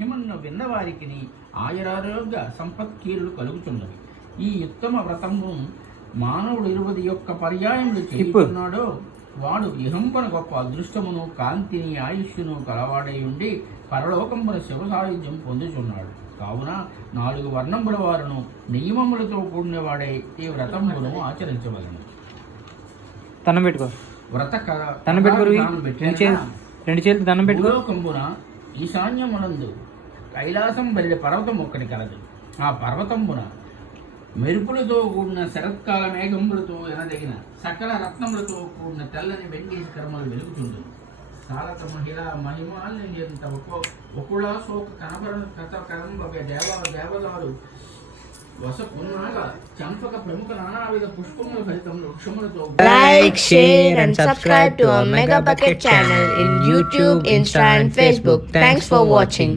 మహిమను విన్నవారికి ఆయురారోగ్య సంపత్కీరులు కలుగుతున్నవి. ఈ ఉత్తమ వ్రతము మానవుడు 21 పర్యాయములు చేస్తున్నాడో వాడు ఇహంపన గొప్ప అదృష్టమును కాంతిని ఆయుష్ను కలవాడై ఉండి పరలోకమున శివ సాయుధ్యం పొందుచున్నాడు. కావున 4 వర్ణముల వారును నియమములతో కూడినవాడై ఈ వ్రతమును ఆచరించవలను. దండం పెట్టుకో. వ్రత దండం పెట్టుకో. రెండు చేతులు దండం పెట్టుకో. భూలోకంబున ఈశాన్యమునందు కైలాసం బల్లి పర్వతం ఒక్కటి కలదు. ఆ పర్వతంబున మెరుపులతో కూడిన శరత్కాల మేఘములతో ఎనదగిన సకల రత్నములతో కూడిన తెల్లని వెండి కర్మలు వెలుగుతుంది. సారత మహిళ మహిమాన్యంత ఒకుళా శోక కనబర కథ కరంబ దేవదారు వసపున్నాగ చంపక ప్రముఖ నానావిధ పుష్పముల ఫలితములు వృక్షములతో. Like, share and subscribe to our Mega Bucket channel in YouTube, Insta and Facebook. Thanks for watching.